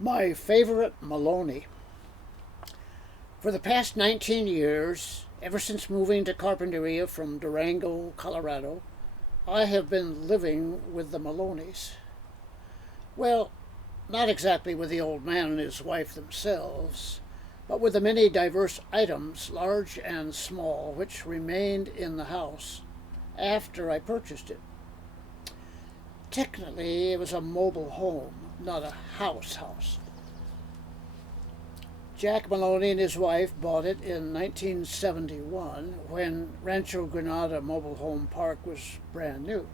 My favorite Maloney. For the past 19 years, ever since moving to Carpinteria from Durango, Colorado, I have been living with the Maloneys. Well, not exactly with the old man and his wife themselves, but with the many diverse items, large and small, which remained in the house after I purchased it. Technically, it was a mobile home, not a house. Jack Maloney and his wife bought it in 1971 when Rancho Granada Mobile Home Park was brand new.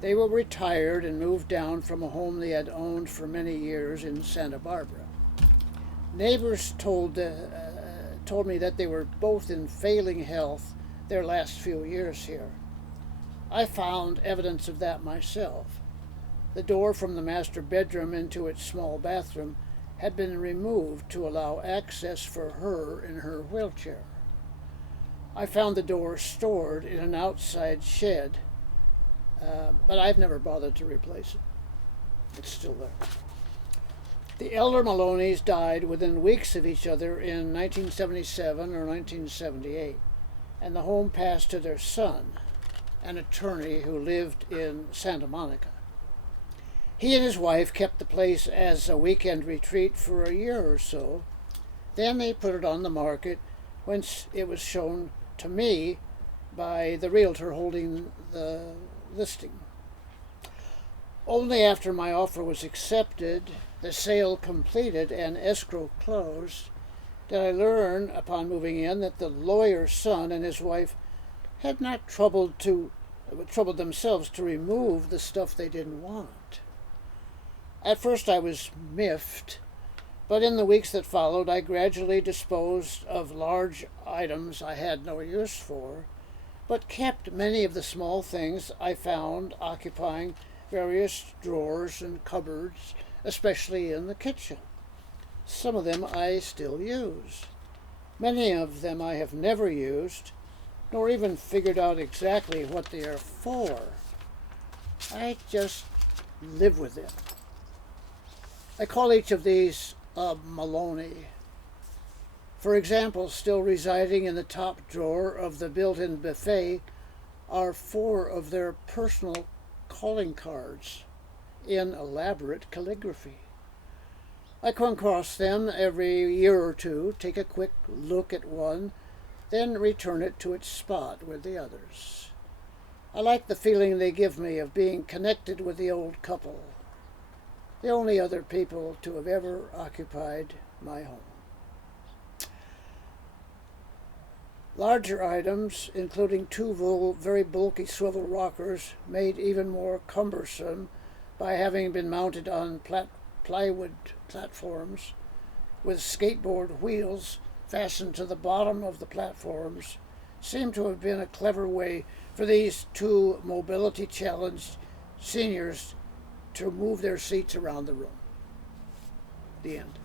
They were retired and moved down from a home they had owned for many years in Santa Barbara. Neighbors told me that they were both in failing health their last few years here. I found evidence of that myself. The door from the master bedroom into its small bathroom had been removed to allow access for her in her wheelchair. I found the door stored in an outside shed, but I've never bothered to replace it. It's still there. The elder Maloneys died within weeks of each other in 1977 or 1978, and the home passed to their son, an attorney who lived in Santa Monica. He and his wife kept the place as a weekend retreat for a year or so. Then they put it on the market whence it was shown to me by the realtor holding the listing. Only after my offer was accepted, the sale completed, and escrow closed, did I learn upon moving in that the lawyer's son and his wife had not troubled themselves to remove the stuff they didn't want. At first I was miffed, but in the weeks that followed I gradually disposed of large items I had no use for, but kept many of the small things I found occupying various drawers and cupboards, especially in the kitchen. Some of them I still use. Many of them I have never used, nor even figured out exactly what they are for. I just live with them. I call each of these a Maloney. For example, still residing in the top drawer of the built-in buffet are 4 of their personal calling cards in elaborate calligraphy. I come across them every year or two, take a quick look at one, then return it to its spot with the others. I like the feeling they give me of being connected with the old couple, the only other people to have ever occupied my home. Larger items, including 2 very bulky swivel rockers, made even more cumbersome by having been mounted on plywood platforms with skateboard wheels fastened to the bottom of the platforms, seem to have been a clever way for these 2 mobility-challenged seniors to move their seats around the room. The end.